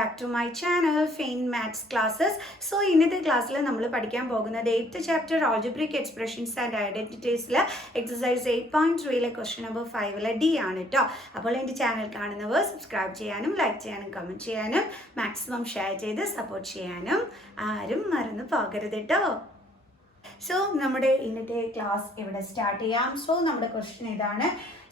back to my channel Faint Maths Classes. So ഇന്നത്തെ ക്ലാസ്സിൽ നമ്മൾ പഠിക്കാൻ പോകുന്നത് 8th chapter algebraic expressions and identities exercise 8.3 question number 5 D ആണ് ട്ടോ. അപ്പോൾ എൻ്റെ ചാനൽ കാണുന്നവർ സബ്സ്ക്രൈബ് ചെയ്യാനും ലൈക്ക് ചെയ്യാനും കമന്റ് ചെയ്യാനും മാക്സിമം ഷെയർ ചെയ്ത് സപ്പോർട്ട് ചെയ്യാനും ആരും മറന്നു പോകരുത് ട്ടോ. സോ നമ്മുടെ ഇന്നത്തെ ക്ലാസ് ഇവിടെ സ്റ്റാർട്ട് ചെയ്യാം. സോ നമ്മുടെ ക്വസ്റ്റ്യൻ ഇതാണ്: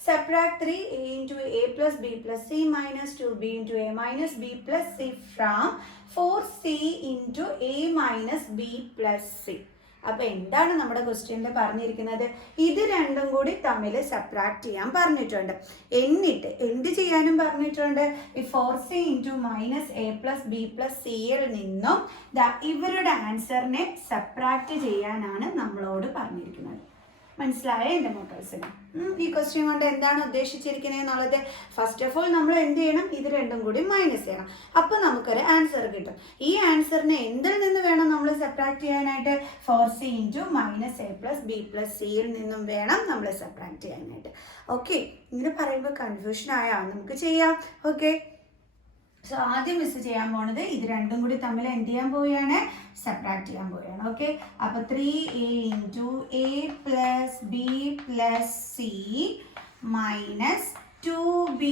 subtract 3a into a plus b plus c minus 2b into a minus b plus c from 4c into a minus b plus c. അപ്പോൾ എന്താണ് നമ്മുടെ ക്വസ്റ്റ്യനിൽ പറഞ്ഞിരിക്കുന്നത്? ഇത് രണ്ടും കൂടി തമ്മിൽ സബ്ട്രാക്ട് ചെയ്യാൻ പറഞ്ഞിട്ടുണ്ട്. എന്നിട്ട് എന്ത് ചെയ്യാനും പറഞ്ഞിട്ടുണ്ട്? ഈ 4c into minus A plus B plus സിയിൽ നിന്നും ഇവരുടെ ആൻസറിനെ സബ്ട്രാക്ട് ചെയ്യാനാണ് നമ്മളോട് പറഞ്ഞിരിക്കുന്നത്. മനസ്സിലായ എൻ്റെ മോട്ടോഴ്സിന്? ഈ ക്വസ്റ്റ്യൻ കൊണ്ട് എന്താണ് ഉദ്ദേശിച്ചിരിക്കുന്നത് എന്നുള്ളത് ഫസ്റ്റ് ഓഫ് ഓൾ നമ്മൾ എന്ത് ചെയ്യണം? ഇത് രണ്ടും കൂടി മൈനസ് ചെയ്യണം. അപ്പോൾ നമുക്കൊരു ആൻസർ കിട്ടും. ഈ ആൻസറിനെ എന്തിൽ നിന്ന് വേണം നമ്മൾ സബ്ട്രാക്ട് ചെയ്യാനായിട്ട്? 4c into minus A plus B plus സിയിൽ നിന്നും വേണം നമ്മൾ സബ്ട്രാക്ട് ചെയ്യാനായിട്ട്. ഓക്കെ, ഇങ്ങനെ പറയുമ്പോൾ കൺഫ്യൂഷൻ ആയാൽ നമുക്ക് ചെയ്യാം. ഓക്കെ, സോ ആദ്യം മിസ് ചെയ്യാൻ പോണത് ഇത് രണ്ടും കൂടി തമ്മിൽ എന്ത് ചെയ്യാൻ പോവുകയാണ്? സബ്ട്രാക്ട് ചെയ്യാൻ പോവുകയാണ്. ഓക്കെ, അപ്പോൾ 3a into A plus B plus C minus 2b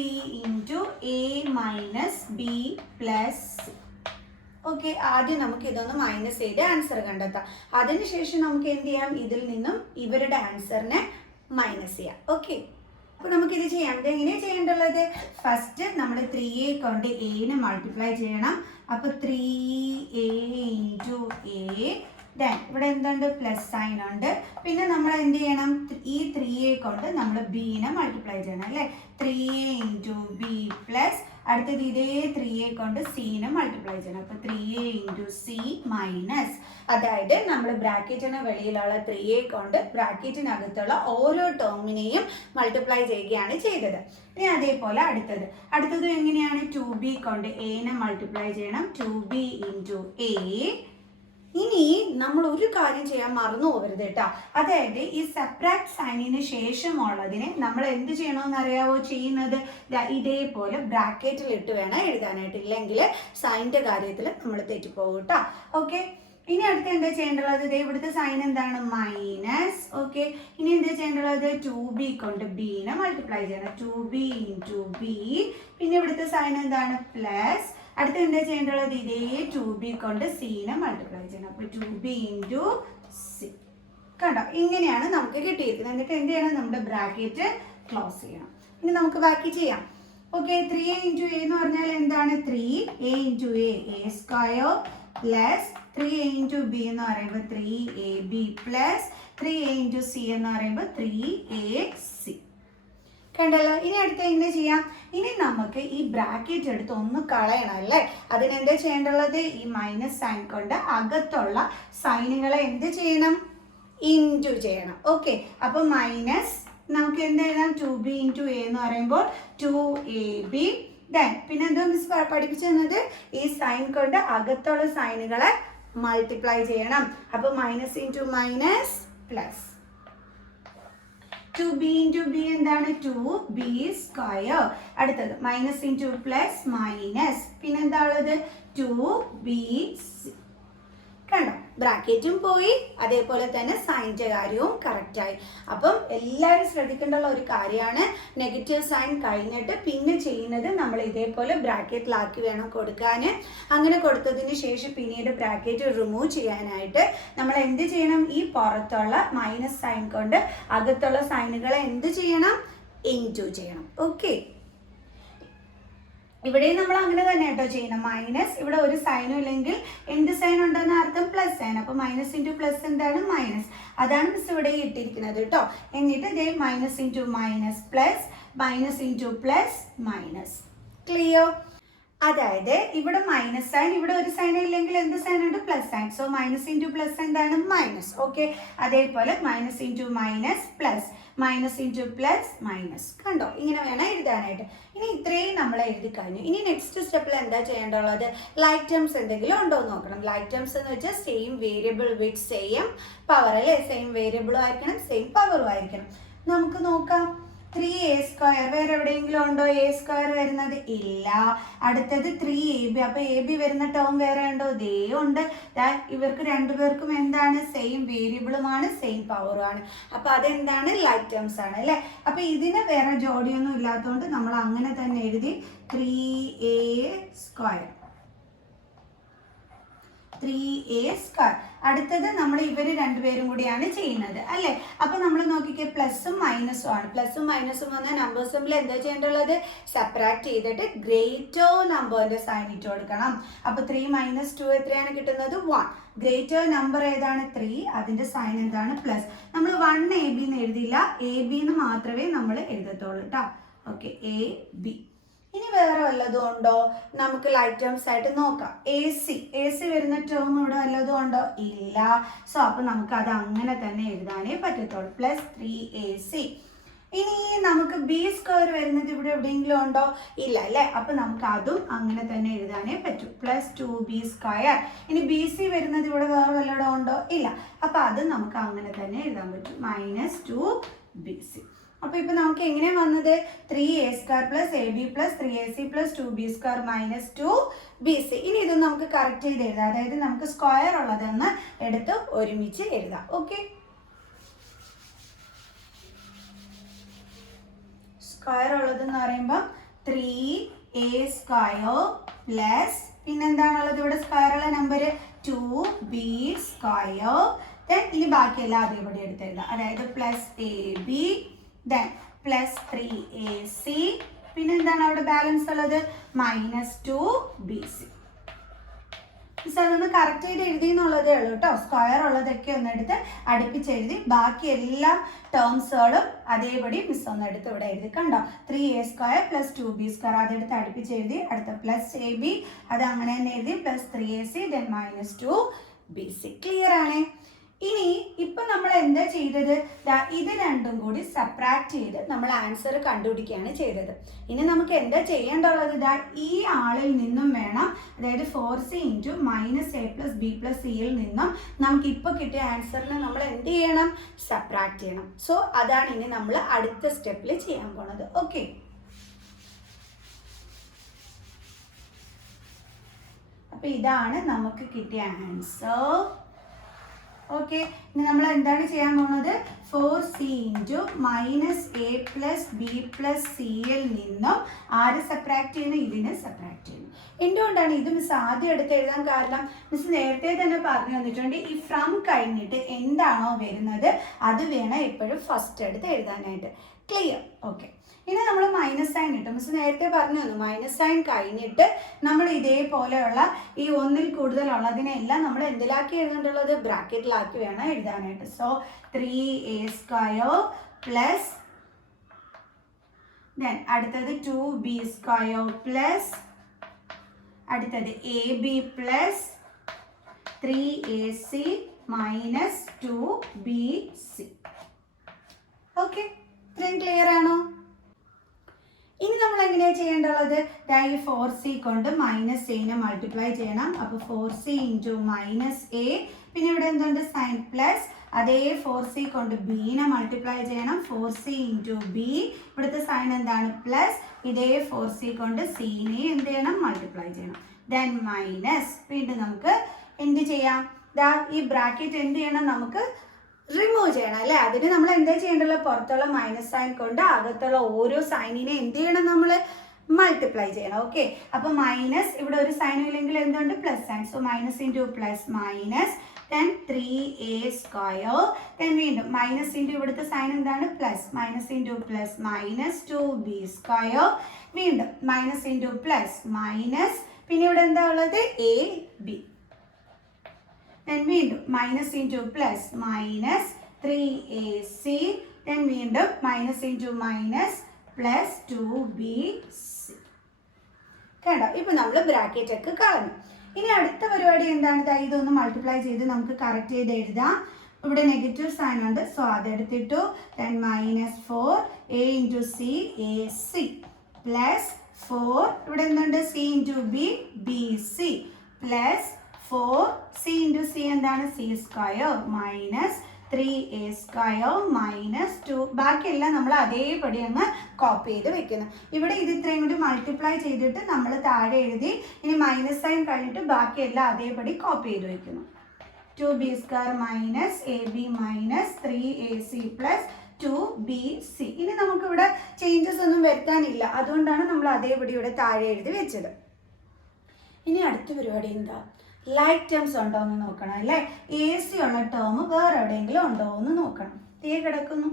into A minus B plus C. Okay, ആദ്യം നമുക്ക് ഇതൊന്ന് മൈനസ് ചെയ്ത് ആൻസർ കണ്ടെത്താം. അതിനുശേഷം നമുക്ക് എന്ത് ചെയ്യാം? ഇതിൽ നിന്നും ഇവരുടെ ആൻസറിനെ മൈനസ് ചെയ്യാം. ഓക്കെ, അപ്പോൾ നമുക്കിത് ചെയ്യാം. ഇത് എങ്ങനെയാണ് ചെയ്യേണ്ടുള്ളത്? ഫസ്റ്റ് നമ്മൾ 3a കൊണ്ട് എനെ മൾട്ടിപ്ലൈ ചെയ്യണം. അപ്പോൾ 3a ഇൻറ്റു എ, ദെൻ ഇവിടെ എന്തുണ്ട്? പ്ലസ് സൈൻ ഉണ്ട്. പിന്നെ നമ്മൾ എന്ത് ചെയ്യണം? ഈ 3a കൊണ്ട് നമ്മൾ ബിനെ മൾട്ടിപ്ലൈ ചെയ്യണം അല്ലേ? 3a ഇൻറ്റു ബി പ്ലസ് അടുത്തത് ഇതേ 3a കൊണ്ട് സീനെ മൾട്ടിപ്ലൈ ചെയ്യണം. അപ്പോൾ 3a ഇൻറ്റു സി മൈനസ്, അതായത് നമ്മൾ ബ്രാക്കറ്റിന് വെളിയിലുള്ള 3a കൊണ്ട് ബ്രാക്കറ്റിനകത്തുള്ള ഓരോ ടേമിനെയും മൾട്ടിപ്ലൈ ചെയ്യുകയാണ് ചെയ്തത്. ഇനി അതേപോലെ അടുത്തത് എങ്ങനെയാണ്? 2b കൊണ്ട് എനെ മൾട്ടിപ്ലൈ ചെയ്യണം. 2b into A. ഇനി നമ്മൾ ഒരു കാര്യം ചെയ്യാൻ മറന്നു പോകരുത് കേട്ടോ. അതായത് ഈ സബ്ട്രാക്ട് സൈനിന് ശേഷമുള്ളതിനെ നമ്മൾ എന്ത് ചെയ്യണമെന്ന് അറിയാവോ ചെയ്യുന്നത്? ഇതേപോലെ ബ്രാക്കറ്റിൽ ഇട്ട് വേണം എഴുതാനായിട്ട്, ഇല്ലെങ്കിൽ സൈനിന്റെ കാര്യത്തിൽ നമ്മൾ തെറ്റിപ്പോകും കേട്ടോ. ഓക്കെ, ഇനി അടുത്ത് എന്താ ചെയ്യേണ്ടത്? ഇവിടുത്തെ സൈൻ എന്താണ്? മൈനസ്. ഓക്കെ, ഇനി എന്താ ചെയ്യേണ്ടത്? 2b കൊണ്ട് ബിനെ മൾട്ടിപ്ലൈ ചെയ്യണം. 2b into B. പിന്നെ ഇവിടുത്തെ സൈൻ എന്താണ്? പ്ലസ്. അടുത്ത് എന്താ ചെയ്യേണ്ടത്? ഇതേ 2b കൊണ്ട് സീനെ മൾട്ടിപ്ലൈ ചെയ്യണം. അപ്പോൾ 2b ഇൻറ്റു സി. കണ്ടോ, ഇങ്ങനെയാണ് നമുക്ക് കിട്ടിയിരിക്കുന്നത്. എന്നിട്ട് എന്ത് ചെയ്യണം? നമ്മുടെ ബ്രാക്കറ്റ് ക്ലോസ് ചെയ്യണം. ഇനി നമുക്ക് ബാക്കി ചെയ്യാം. ഓക്കെ, 3a ഇൻറ്റു എ എന്ന് പറഞ്ഞാൽ എന്താണ്? 3a into A square plus 3a into B എന്ന് പറയുമ്പോൾ 3ab plus 3a into C എന്ന് പറയുമ്പോൾ 3ac. കണ്ടല്ലോ. ഇനി അടുത്ത് എങ്ങനെ ചെയ്യാം? ഇനി നമുക്ക് ഈ ബ്രാക്കറ്റ് എടുത്ത് ഒന്ന് കളയണം അല്ലേ? അതിനെന്താ ചെയ്യേണ്ടുള്ളത്? ഈ മൈനസ് സൈൻ കൊണ്ട് അകത്തുള്ള സൈനുകളെ എന്ത് ചെയ്യണം? ഇൻറ്റു ചെയ്യണം. ഓക്കെ, അപ്പോൾ മൈനസ് നമുക്ക് എന്ത് എഴുതാം? 2b ഇൻറ്റു എ എന്ന് പറയുമ്പോൾ 2ab. ദെൻ പിന്നെ എന്തോ മിസ് പഠിപ്പിച്ചു തന്നത്? ഈ സൈൻ കൊണ്ട് അകത്തുള്ള സൈനുകളെ മൾട്ടിപ്ലൈ ചെയ്യണം. അപ്പോൾ minus into minus plus. 2b into B എന്താണ്? 2b square. അടുത്തത് മൈനസ് ഇൻറ്റു പ്ലസ് മൈനസ്. പിന്നെ എന്താ ഉള്ളത്? 2bc. കണ്ടോ, ബ്രാക്കറ്റും പോയി, അതേപോലെ തന്നെ സൈൻ്റെ കാര്യവും കറക്റ്റായി. അപ്പം എല്ലാവരും ശ്രദ്ധിക്കേണ്ട ഒരു കാര്യമാണ്, നെഗറ്റീവ് സൈൻ കഴിഞ്ഞിട്ട് പിന്നെ ചെയ്യുന്നത് നമ്മൾ ഇതേപോലെ ബ്രാക്കറ്റിലാക്കി വേണം കൊടുക്കാൻ. അങ്ങനെ കൊടുത്തതിന് ശേഷം പിന്നീട് ബ്രാക്കറ്റ് റിമൂവ് ചെയ്യാനായിട്ട് നമ്മൾ എന്ത് ചെയ്യണം? ഈ പുറത്തുള്ള മൈനസ് സൈൻ കൊണ്ട് അകത്തുള്ള സൈനുകളെ എന്ത് ചെയ്യണം? ഇൻറ്റു ചെയ്യണം. ഓക്കെ, ഇവിടെ നമ്മൾ അങ്ങനെ തന്നെ കേട്ടോ ചെയ്യണം. മൈനസ്, ഇവിടെ ഒരു സൈനും ഇല്ലെങ്കിൽ എന്ത് സൈൻ ഉണ്ടെന്ന് അർത്ഥം? Plus sine. അപ്പോൾ മൈനസ് ഇൻറ്റു പ്ലസ് എന്താണ്? മൈനസ്. അതാണ് മിസ് ഇവിടെ ഇട്ടിരിക്കുന്നത് കേട്ടോ. എന്നിട്ട് ഇതേ minus into minus plus, minus into plus minus. Clear? അതായത് ഇവിടെ മൈനസ് സൈൻ, ഇവിടെ ഒരു സൈൻ ഇല്ലെങ്കിൽ എന്ത് സൈൻ ഉണ്ട്? Plus sine. So minus into plus എന്താണ്? മൈനസ്. ഓക്കെ, അതേപോലെ minus into minus plus, minus into plus minus. കണ്ടോ, ഇങ്ങനെ വേണം എഴുതാനായിട്ട്. ഇനി ഇത്രയും നമ്മൾ എഴുതി കഴിഞ്ഞു. ഇനി നെക്സ്റ്റ് സ്റ്റെപ്പിൽ എന്താ ചെയ്യേണ്ടുള്ളത്? ലൈക്ക് ടേംസ് എന്തെങ്കിലും ഉണ്ടോ എന്ന് നോക്കണം. ലൈക്ക് ടേംസ് എന്ന് വെച്ചാൽ same variable with same power അല്ലേ? സെയിം വേരിയബിളും ആയിരിക്കണം, സെയിം പവറും ആയിരിക്കണം. നമുക്ക് നോക്കാം. 3a². വേറെ എവിടെയെങ്കിലും ഉണ്ടോ a² വരുന്നത്? ഇല്ല. അടുത്തത് 3ab. അപ്പൊ ab വരുന്ന ടേം വേറെ ഉണ്ടോ? ദേ ഉണ്ട്. ഇവർക്ക് രണ്ടുപേർക്കും എന്താണ്? സെയിം വേരിയബിളുമാണ്, സെയിം പവറുമാണ്. അപ്പൊ അതെന്താണ്? ലൈക്ക് ടേംസ് ആണ് അല്ലെ. അപ്പൊ ഇതിന് വേറെ ജോഡിയൊന്നും ഇല്ലാത്തതുകൊണ്ട് നമ്മൾ അങ്ങനെ തന്നെ എഴുതി 3a². 3a². അടുത്തത് നമ്മൾ ഇവർ രണ്ടുപേരും കൂടിയാണ് ചെയ്യുന്നത് അല്ലേ. അപ്പൊ നമ്മൾ നോക്കിക്കേ, പ്ലസും മൈനസും ആണ്. പ്ലസും മൈനസും വന്ന നമ്പേഴ്സ് തമ്മിൽ എന്താ ചെയ്യേണ്ടുള്ളത്? സെപ്പറേറ്റ് ചെയ്തിട്ട് ഗ്രേറ്റർ നമ്പറിന്റെ സൈൻ ഇട്ട് കൊടുക്കണം. അപ്പൊ 3 - 2 എത്രയാണ് കിട്ടുന്നത്? 1. ഗ്രേറ്റർ നമ്പർ ഏതാണ്? 3. അതിന്റെ സൈൻ എന്താണ്? പ്ലസ്. നമ്മൾ 1ab എന്ന് എഴുതില്ല, ab എന്ന് മാത്രമേ നമ്മൾ എഴുതത്തുള്ളൂ കേട്ടോ. Okay, ab. ഇനി വേറെ വല്ലതും ഉണ്ടോ? നമുക്ക് ലൈക്ക് ടേംസ് ആയിട്ട് നോക്കാം. AC വരുന്ന ടേം ഇവിടെ വല്ലതും ഉണ്ടോ? ഇല്ല. സോ അപ്പൊ നമുക്ക് അത് അങ്ങനെ തന്നെ എഴുതാനേ പറ്റത്തുള്ളൂ. Plus 3ac. ഇനി നമുക്ക് b² വരുന്നത് ഇവിടെ എവിടെയെങ്കിലും ഉണ്ടോ? ഇല്ല അല്ലെ. അപ്പൊ നമുക്ക് അതും അങ്ങനെ തന്നെ എഴുതാനേ പറ്റൂ. Plus 2b². ഇനി bc വരുന്നത് ഇവിടെ വേറെ വല്ലതും ഉണ്ടോ? ഇല്ല. അപ്പൊ അത് നമുക്ക് അങ്ങനെ തന്നെ എഴുതാൻ പറ്റും. -2bc. അപ്പൊ ഇപ്പൊ നമുക്ക് എങ്ങനെ വന്നത്? 3a² plus ab plus 3ac plus 2b² minus 2bc. ഇനി ഇത് നമുക്ക് കറക്റ്റ് ചെയ്ത് എഴുതാം. അതായത് നമുക്ക് സ്ക്വയർ ഉള്ളതെന്ന് എടുത്ത് ഒരുമിച്ച് എഴുതാം. ഓക്കെ, സ്ക്വയർ ഉള്ളതെന്ന് പറയുമ്പോൾ 3a² പ്ലസ് പിന്നെന്താണുള്ളത് ഇവിടെ സ്ക്വയർ ഉള്ള നമ്പർ? 2b². ഇനി ബാക്കിയെല്ലാം അതേപടി എടുത്ത് എഴുതാം. അതായത് plus ab then plus 3ac. പിന്നെ എന്താണ് അവിടെ ബാലൻസ് ഉള്ളത്? -2bc. മിസ് അതൊന്ന് കറക്റ്റ് ചെയ്ത് എഴുതി എന്നുള്ളതേ ഉള്ളൂ കേട്ടോ. സ്ക്വയർ ഉള്ളതൊക്കെ ഒന്ന് എടുത്ത് അടുപ്പിച്ച് എഴുതി, ബാക്കി എല്ലാ ടേംസുകളും അതേപടി മിസ് ഒന്ന് എടുത്ത് ഇവിടെ എഴുതി. കണ്ടോ? 3a² പ്ലസ് 2b² അതെടുത്ത് അടുപ്പിച്ച് എഴുതി. അടുത്ത പ്ലസ് ab അത് അങ്ങനെ തന്നെ എഴുതി. Plus 3ac then -2bc. Clear ആണേ? ഇനി ഇപ്പൊ നമ്മൾ എന്താ ചെയ്തത്? ഇത് രണ്ടും കൂടി സബ്ട്രാക്ട് ചെയ്ത് നമ്മൾ ആൻസർ കണ്ടുപിടിക്കുകയാണ് ചെയ്തത്. ഇനി നമുക്ക് എന്താ ചെയ്യേണ്ടുള്ളത്? ഈ ആളിൽ നിന്നും വേണം, അതായത് 4c × -a + b + c യിൽ നിന്നും നമുക്ക് ഇപ്പൊ കിട്ടിയ ആൻസറിനെ നമ്മൾ എന്ത് ചെയ്യണം? സബ്ട്രാക്ട് ചെയ്യണം. സോ അതാണ് ഇനി നമ്മൾ അടുത്ത സ്റ്റെപ്പിൽ ചെയ്യാൻ പോണത്. ഓക്കെ, അപ്പൊ ഇതാണ് നമുക്ക് കിട്ടിയ ആൻസർ. ഓക്കെ, ഇനി നമ്മൾ എന്താണ് ചെയ്യാൻ പോകുന്നത്? 4c × -a + b + c യിൽ നിന്നും ആര് സബ്ട്രാക്ട് ചെയ്യുന്നു? ഇതിനെ സബ്ട്രാക്ട് ചെയ്യുന്നു. എന്തുകൊണ്ടാണ് ഇത് മിസ് ആദ്യം എടുത്ത് എഴുതാൻ കാരണം? മിസ് നേരത്തെ തന്നെ പറഞ്ഞു തന്നിട്ടുണ്ട്, ഈ ഫ്രം കഴിഞ്ഞിട്ട് എന്താണോ വരുന്നത് അത് വേണം എപ്പോഴും ഫസ്റ്റ് എടുത്ത് എഴുതാനായിട്ട്. ക്ലിയർ? ഓക്കെ, ഇനി നമ്മൾ മൈനസ് സൈൻ ഇട്ടു. മിസ് നേരത്തെ പറഞ്ഞു തന്നു, മൈനസ് സൈൻ കഴിഞ്ഞിട്ട് നമ്മൾ ഇതേപോലെയുള്ള ഈ ഒന്നിൽ കൂടുതലുള്ളതിനെല്ലാം നമ്മൾ എന്തിലാക്കി എഴുതേണ്ടുള്ളത്? ബ്രാക്കറ്റിലാക്കി വേണം എഴുതാനായിട്ട്. സോ 3a² പ്ലസ് അടുത്തത് 2b² പ്ലസ് അടുത്തത് ab plus 3ac minus 2bc. Okay, ഇത്രയും ക്ലിയർ ആണോ? ഇനി നമ്മൾ എങ്ങനെയാണ് ചെയ്യേണ്ടുള്ളത്? ഈ 4c കൊണ്ട് -a മൾട്ടിപ്ലൈ ചെയ്യണം. അപ്പോൾ 4c × -a, പിന്നെ ഇവിടെ എന്തുണ്ട്? Sign plus. അതേ 4c കൊണ്ട് b മൾട്ടിപ്ലൈ ചെയ്യണം. 4c × b, ഇവിടുത്തെ സൈൻ എന്താണ്? പ്ലസ്. ഇതേ 4c കൊണ്ട് c എന്ത് ചെയ്യണം? മൾട്ടിപ്ലൈ ചെയ്യണം. Then minus. വീണ്ടും നമുക്ക് എന്ത് ചെയ്യാം? ഈ ബ്രാക്കറ്റ് എന്ത് ചെയ്യണം? നമുക്ക് റിമൂവ് ചെയ്യണം അല്ലേ. അതിന് നമ്മൾ എന്താ ചെയ്യേണ്ടത്? പുറത്തുള്ള മൈനസ് സൈൻ കൊണ്ട് അകത്തുള്ള ഓരോ സൈനിനെ എന്ത് ചെയ്യണം? നമ്മൾ മൾട്ടിപ്ലൈ ചെയ്യണം. ഓക്കെ, അപ്പൊ മൈനസ്, ഇവിടെ ഒരു സൈനും ഇല്ലെങ്കിൽ എന്തുണ്ട്? Plus sine. So minus × plus minus, then 3a², then വീണ്ടും മൈനസ് × ഇവിടുത്തെ സൈൻ എന്താണ്? Plus. Minus × plus minus 2b², വീണ്ടും മൈനസ് × പ്ലസ് മൈനസ്, പിന്നെ ഇവിടെ എന്താ ഉള്ളത്? ab. then വീണ്ടും minus × plus minus 3ac, then വീണ്ടും മൈനസ് × മൈനസ് പ്ലസ് 2bc. കേട്ടോ? ഇപ്പൊ നമ്മൾ ബ്രാക്കറ്റ് ഒക്കെ കളഞ്ഞു. ഇനി അടുത്ത പരിപാടി എന്താണ്? ഇതൊന്ന് മൾട്ടിപ്ലൈ ചെയ്ത് നമുക്ക് കറക്റ്റ് ചെയ്ത് എഴുതാം. ഇവിടെ നെഗറ്റീവ് സൈൻ ഉണ്ട്, സോ അതെടുത്തിട്ടു. then -4a × c ac plus 4, ഇവിടെ എന്തുണ്ട്? c × b bc plus 4c × c എന്താണ്? c² minus 3a² minus 2. ബാക്കിയെല്ലാം നമ്മൾ അതേപടി അങ്ങ് കോപ്പി ചെയ്ത് വെക്കുന്നു. ഇവിടെ ഇത് ഇത്രയും കൂടി മൾട്ടിപ്ലൈ ചെയ്തിട്ട് നമ്മൾ താഴെ എഴുതി. ഇനി മൈനസ് സൈൻ കഴിഞ്ഞിട്ട് ബാക്കിയെല്ലാം അതേപടി കോപ്പി ചെയ്ത് വെക്കുന്നു. 2b² minus ab minus 3ac plus 2bc. ഇനി നമുക്കിവിടെ ചേഞ്ചസ് ഒന്നും വരുത്താനില്ല, അതുകൊണ്ടാണ് നമ്മൾ അതേപടി ഇവിടെ താഴെ എഴുതി വെച്ചത്. ഇനി അടുത്ത പരിപാടി എന്താ? ലൈക്ക് ടേംസ് ഉണ്ടോ എന്ന് നോക്കണം അല്ലേ. AC ഉള്ള ടേം വേറെ എവിടെയെങ്കിലും ഉണ്ടോ എന്ന് നോക്കണം. കിടക്കുന്നു.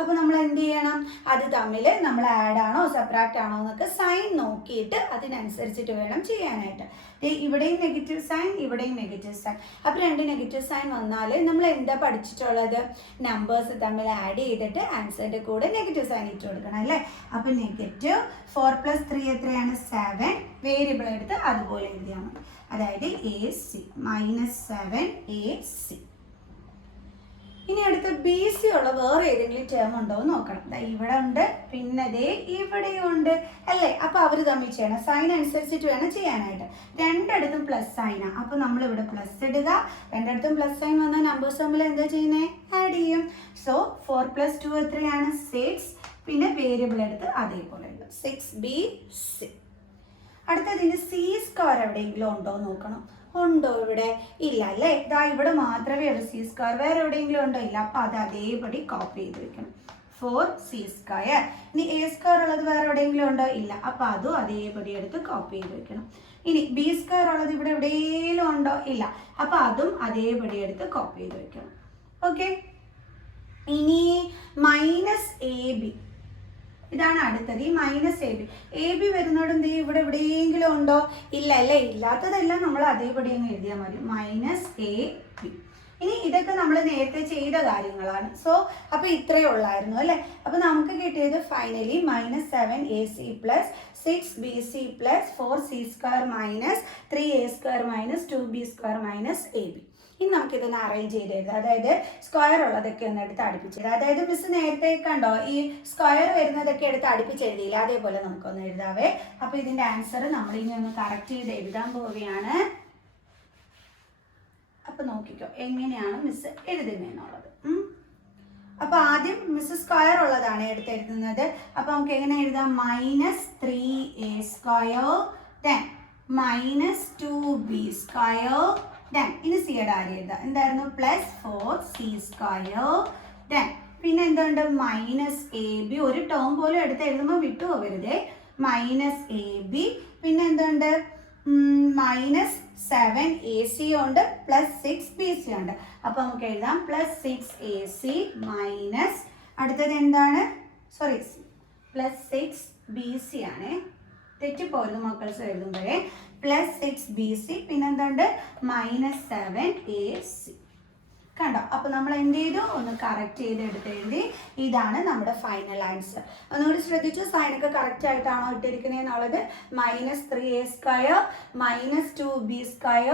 അപ്പോൾ നമ്മൾ എന്ത് ചെയ്യണം? അത് തമ്മിൽ നമ്മൾ ആഡ് ആണോ സബ്ട്രാക്റ്റ് ആണോ എന്നൊക്കെ സൈൻ നോക്കിയിട്ട് അതിനനുസരിച്ചിട്ട് വേണം ചെയ്യാനായിട്ട്. ഇവിടെയും നെഗറ്റീവ് സൈൻ, ഇവിടെയും നെഗറ്റീവ് സൈൻ. അപ്പോൾ 2 നെഗറ്റീവ് സൈൻ വന്നാൽ നമ്മൾ എന്താ പഠിച്ചിട്ടുള്ളത്? നമ്പേഴ്സ് തമ്മിൽ ആഡ് ചെയ്തിട്ട് ആൻസറിൻ്റെ കൂടെ നെഗറ്റീവ് സൈൻ ഇട്ട് കൊടുക്കണം അല്ലേ. അപ്പോൾ നെഗറ്റീവ് 4 + 3 എത്രയാണ്? 7. വേരിയബിൾ എടുത്ത് അതുപോലെ എഴുതിയാൽ മതി. അതായത് AC -7AC. ഇനി അടുത്ത BC ഉള്ള വേറെ ഏതെങ്കിലും ടേം ഉണ്ടോ എന്ന് നോക്കണം. ഇവിടെ ഉണ്ട്, പിന്നെ ഇവിടെയും ഉണ്ട് അല്ലേ. അപ്പോൾ അവർ തമ്മിൽ ചെയ്യണം. സൈൻ അനുസരിച്ചിട്ട് വേണം ചെയ്യാനായിട്ട്. രണ്ടിടത്തും പ്ലസ് സൈനാണ്. അപ്പോൾ നമ്മൾ ഇവിടെ പ്ലസ് ഇടുക. രണ്ടിടത്തും പ്ലസ് സൈൻ വന്നാൽ നമ്പേഴ്സ് തമ്മിൽ എന്താ ചെയ്യുന്നത്? ആഡ് ചെയ്യും. സോ 4 + 2 എത്രയാണ്? 6. പിന്നെ വേരിയബിൾ എടുത്ത് അതേപോലെ 6BC. അടുത്തതിന് C² എവിടെയെങ്കിലും ഉണ്ടോ എന്ന് നോക്കണം. ഉണ്ടോ ഇവിടെ? ഇല്ല അല്ലേ. ഇതാ ഇവിടെ മാത്രമേ ഉള്ളൂ C². വേറെ എവിടെയെങ്കിലും ഉണ്ടോ? ഇല്ല. അപ്പോൾ അത് അതേപടി കോപ്പി ചെയ്ത് വെക്കണം. 4C². ഇനി A² ഉള്ളത് വേറെ എവിടെയെങ്കിലും ഉണ്ടോ? ഇല്ല. അപ്പോൾ അതും അതേപടി എടുത്ത് കോപ്പി ചെയ്ത് വെക്കണം. ഇനി B² ഉള്ളത് ഇവിടെ എവിടെയെങ്കിലും ഉണ്ടോ? ഇല്ല. അപ്പോൾ അതും അതേപടി എടുത്ത് കോപ്പി ചെയ്ത് വെക്കണം. ഓക്കെ. ഇനി -AB. ഇതാണ് അടുത്തത്. ഈ -AB. AB വരുന്നോടും ഇവിടെ എവിടെയെങ്കിലും ഉണ്ടോ? ഇല്ല അല്ലേ. ഇല്ലാത്തതെല്ലാം നമ്മൾ അതേപടി അങ്ങ് എഴുതിയാൽ മതി. -AB. ഇനി ഇതൊക്കെ നമ്മൾ നേരത്തെ ചെയ്ത കാര്യങ്ങളാണ്. സോ അപ്പോൾ ഇത്രയേ ഉള്ളായിരുന്നു അല്ലേ. അപ്പോൾ നമുക്ക് കിട്ടിയത് finally -7AC plus 6BC plus 4C² minus 3A² minus 2B² minus AB. ഇനി നമുക്കിതൊന്ന് അറേഞ്ച് ചെയ്ത് എഴുതാം. അതായത് സ്ക്വയർ ഉള്ളതൊക്കെ ഒന്ന് എടുത്ത് അടുപ്പിച്ചെഴുതാം. അതായത് മിസ് നേരത്തെ കണ്ടോ ഈ സ്ക്വയർ വരുന്നതൊക്കെ എടുത്ത് അടുപ്പിച്ചെഴുതിയില്ല, അതേപോലെ നമുക്കൊന്ന് എഴുതാവേ. അപ്പോൾ ഇതിൻ്റെ ആൻസർ നമ്മളിനി ഒന്ന് കറക്റ്റ് ചെയ്ത് എഴുതാൻ പോവുകയാണ്. അപ്പോൾ നോക്കിക്കോ എങ്ങനെയാണ് മിസ് എഴുതുന്നതെന്നുള്ളത്. അപ്പോൾ ആദ്യം മിസ് സ്ക്വയർ ഉള്ളതാണ് എടുത്തെഴുതുന്നത്. അപ്പോൾ നമുക്ക് എങ്ങനെ എഴുതാം? -3A² then -2B². ഇനി സിയുടെ കാര്യം എഴുതാം. എന്തായിരുന്നു? +4C². പിന്നെ എന്തുണ്ട്? -AB. ഒരു ടേം പോലും എടുത്ത് എഴുതുമ്പോൾ വിട്ടു പോകരുതേ. -AB. പിന്നെ എന്തുണ്ട്? -7AC ഉണ്ട് +6BC ഉണ്ട്. അപ്പോൾ നമുക്ക് എഴുതാം +6AC മൈനസ് അടുത്തത് എന്താണ്? സോറി +6BC ആണ്. തെറ്റിപ്പോയിരുന്നു മക്കൾസ് എഴുതുമ്പോഴേ. +6BC പിന്നെന്തുണ്ട്? -7AC. കണ്ടോ? അപ്പോൾ നമ്മൾ എന്ത് ചെയ്തു? ഒന്ന് കറക്റ്റ് ചെയ്ത് എടുത്തെഴുതി. ഇതാണ് നമ്മുടെ ഫൈനൽ ആൻസർ. ഒന്നുകൂടി ശ്രദ്ധിച്ചു, സൈനൊക്കെ കറക്റ്റ് ആയിട്ടാണോ ഇട്ടിരിക്കുന്നത് എന്നുള്ളത്. -3A² -2B²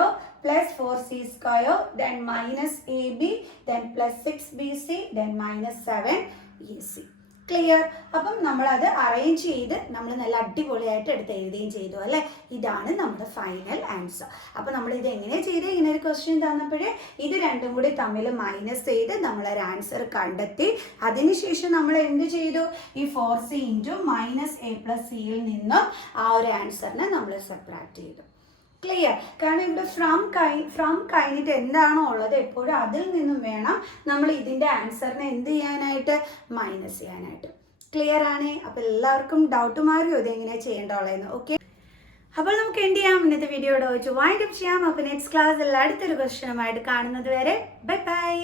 +4C² then -AB then +6BC then -7AC. Clear? അപ്പം നമ്മളത് അറേഞ്ച് ചെയ്ത് നമ്മൾ നല്ല അടിപൊളിയായിട്ട് എടുത്ത് എഴുതുകയും ചെയ്തു അല്ലേ. ഇതാണ് നമ്മുടെ ഫൈനൽ ആൻസർ. അപ്പോൾ നമ്മളിത് എങ്ങനെ ചെയ്ത്? ഇങ്ങനെ ഒരു ക്വസ്റ്റ്യൻ തന്നപ്പോഴേ ഇത് രണ്ടും കൂടി തമ്മിൽ മൈനസ് ചെയ്ത് നമ്മളൊരു ആൻസർ കണ്ടെത്തി. അതിനുശേഷം നമ്മൾ എന്ത് ചെയ്തു? ഈ 4C × -A+Cയിൽ നിന്നും ആ ഒരു ആൻസറിനെ നമ്മൾ സബ്ട്രാക്ട് ചെയ്തു. ക്ലിയർ? കാരണം ഇവിടെ ഫ്രം കഴിഞ്ഞിട്ട് എന്താണോ ഉള്ളത് എപ്പോഴും അതിൽ നിന്നും വേണം നമ്മൾ ഇതിൻ്റെ ആൻസറിനെ എന്ത് ചെയ്യാനായിട്ട്? മൈനസ് ചെയ്യാനായിട്ട്. ക്ലിയർ ആണ്? അപ്പോൾ എല്ലാവർക്കും ഡൗട്ട് മാറിയോ ഇതെങ്ങനെയാണ് ചെയ്യേണ്ടതുള്ളതെന്ന്? ഓക്കെ. അപ്പോൾ നമുക്ക് എന്ത് ചെയ്യാം? ഇന്നത്തെ വീഡിയോയുടെ വെച്ച് വൈൻഡപ്പ് ചെയ്യാം. അപ്പോൾ നെക്സ്റ്റ് ക്ലാസ്സിൽ അടുത്തൊരു ക്വസ്റ്റ്യനുമായിട്ട് കാണുന്നത് വരെ ബൈ ബൈ.